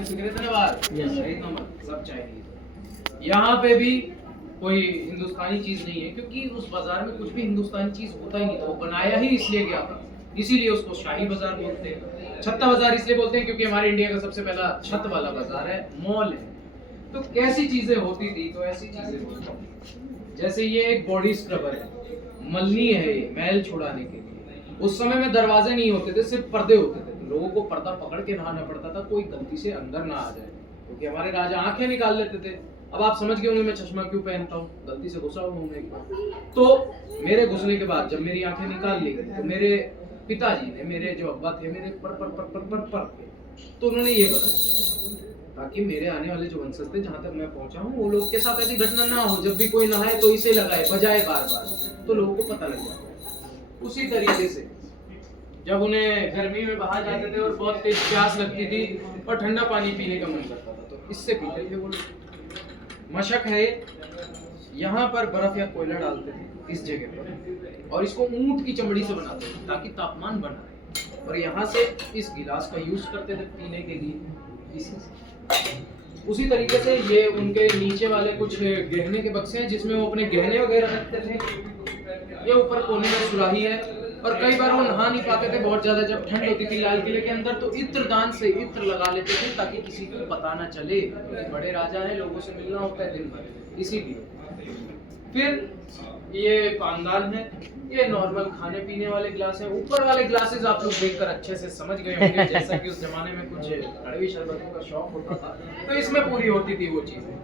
Chinese सीख रहे थे ना बाहर, सही नंबर सब चाइनीज। यहाँ पे भी कोई हिंदुस्तानी चीज नहीं है, क्योंकि उस बाजार में कुछ भी हिंदुस्तानी चीज होता ही नहीं था। वो बनाया ही इसलिए गया था, इसीलिए उसको शाही बाजार बोलते हैं। छत्ता बाजार इसलिए बोलते हैं क्योंकि हमारे इंडिया का सबसे पहला छत वाला बाजार है, मॉल है। तो कैसी चीजें होती थी, तो ऐसी चीजें होती थी। जैसे ये एक बॉडी स्क्रबर है, मलनी है ये, मैल छुड़ाने के लिए। उस समय में दरवाजे नहीं होते थे, सिर्फ पर्दे होते थे। लोगों को पर्दा पकड़ के नहाना पड़ता था, कोई गलती से अंदर ना आ जाए, क्योंकि हमारे राजा आंखें निकाल लेते थे। अब आप समझ गए होंगे मैं चश्मा क्यों पहनता हूँ, गलती से घुसा हुआ हूँ एक बार। तो मेरे घुसने के बाद जब मेरी आंखें निकाल ली गई, तो मेरे पिताजी ने, मेरे जो अब्बा थे, मेरे पर तो उन्होंने ये बताया ताकि मेरे आने वाले जो वंशज थे, जहाँ तक मैं पहुंचा हूँ, वो लोग के साथ ऐसी घटना ना हो। जब भी कोई नहाए तो इसे लगाए, बजाए बार बार, तो लोगों को पता लग जाता। उसी तरीके से जब उन्हें गर्मी में बाहर जाते थे और बहुत तेज प्यास लगती थी और ठंडा पानी पीने का मन करता था, तो इससे पीते थे वो लोग। मशक है, यहाँ पर बर्फ या कोयला डालते थे इस जगह पर, और इसको ऊंट की चमड़ी से बनाते थे ताकि तापमान बना रहे। और यहाँ से इस गिलास का यूज करते थे पीने के लिए। उसी तरीके से ये उनके नीचे वाले कुछ गहने के बक्से हैं, जिसमें वो अपने गहने वगैरह रखते थे। ये ऊपर कोने में सुराही है, और कई बार वो नहा नहीं पाते थे बहुत ज्यादा, जब ठंड होती थी लाल किले के अंदर, तो इत्र दान से इत्र लगा लेते थे ताकि किसी को पता ना चले। बड़े राजा हैं, लोगों से मिलना होता है दिन भर, इसीलिए। फिर ये पानदान है, ये नॉर्मल खाने पीने वाले गिलास है। ऊपर वाले ग्लासेस आप लोग देखकर अच्छे से समझ गए होंगे, जैसा कि उस जमाने में कुछ कड़वी शरबतों का शौक होता था, तो इसमें पूरी होती थी वो चीजें।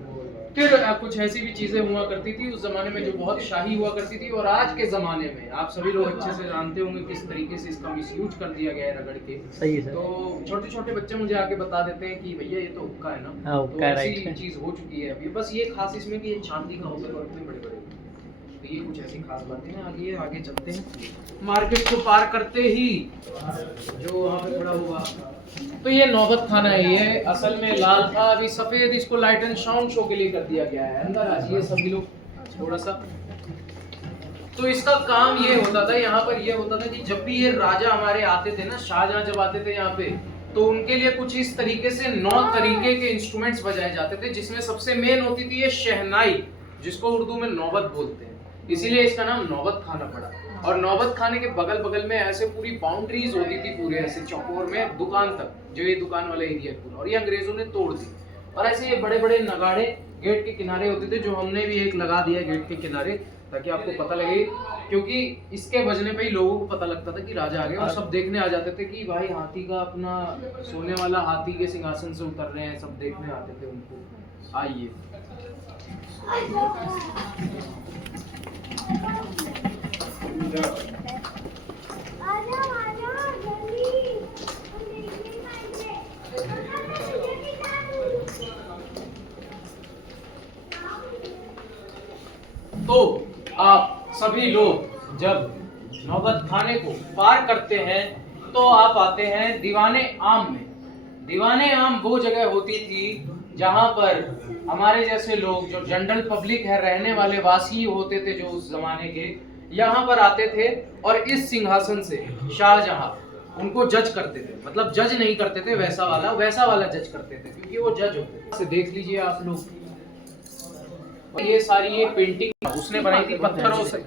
फिर कुछ ऐसी भी चीजें हुआ करती थी उस जमाने में जो बहुत शाही हुआ करती थी। और आज के जमाने में आप सभी लोग अच्छे से जानते होंगे किस तरीके से इसका मिसयूज कर दिया गया है रगड़ के। सही है। तो छोटे छोटे बच्चे मुझे आके बता देते हैं कि भैया ये तो हुक्का है ना। हाँ, तो हुक्का, ऐसी राइट। चीज हो चुकी है अभी। बस ये खास इसमें कि ये चांदी का होता है और इतने बड़े बड़े, तो ये कुछ ऐसी खास बातें हैं। आगे चलते हैं। मार्केट को पार करते ही जो वहाँ पे खड़ा हुआ, तो ये नौबत खाना है। ये असल में लाल था, अभी सफेद इसको लाइट एंड साउंड शो के लिए कर दिया गया है। अंदर आ जाइए सभी लोग थोड़ा सा। तो इसका काम ये होता था, यहाँ पर ये होता था कि जब भी ये राजा हमारे आते थे ना, शाहजहां जब आते थे यहाँ पे, तो उनके लिए कुछ इस तरीके से 9 तरीके के इंस्ट्रूमेंट्स बजाए जाते थे, जिसमें सबसे मेन होती थी ये शहनाई, जिसको उर्दू में नौबत बोलते हैं। इसीलिए इसका नाम नौबत खाना पड़ा। और नौबत खाने के बगल बगल में ऐसे पूरी बाउंड्रीज होती थी, पूरे ऐसे चौकोर में दुकान तक, जो ये दुकान वाला एरिया है पूरा, और ये अंग्रेजों ने तोड़ दी। और ऐसे ये बड़े बड़े नगाड़े गेट के किनारे होते थे, जो हमने भी एक लगा दिया गेट के किनारे, ताकि आपको पता लगे, क्योंकि इसके बजने पे ही लोगों को पता लगता था कि राजा आ गए। और सब देखने आ जाते थे कि भाई हाथी का अपना सोने वाला हाथी के सिंहासन से उतर रहे हैं, सब देखने आते थे उनको। आइए तो आप सभी लोग जब नौबत खाने को पार करते हैं, तो आप आते हैं दीवाने आम में। दीवाने आम वो जगह होती थी जहां पर हमारे जैसे लोग, जो जनरल पब्लिक है, रहने वाले वासी होते थे जो उस जमाने के, यहाँ पर आते थे और इस सिंहासन से शाहजहां उनको जज करते थे। मतलब जज नहीं करते थे वैसा वाला जज करते थे, क्योंकि वो जज होते थे। देख लीजिए आप लोग, ये सारी ये पेंटिंग उसने बनाई थी पत्थरों से।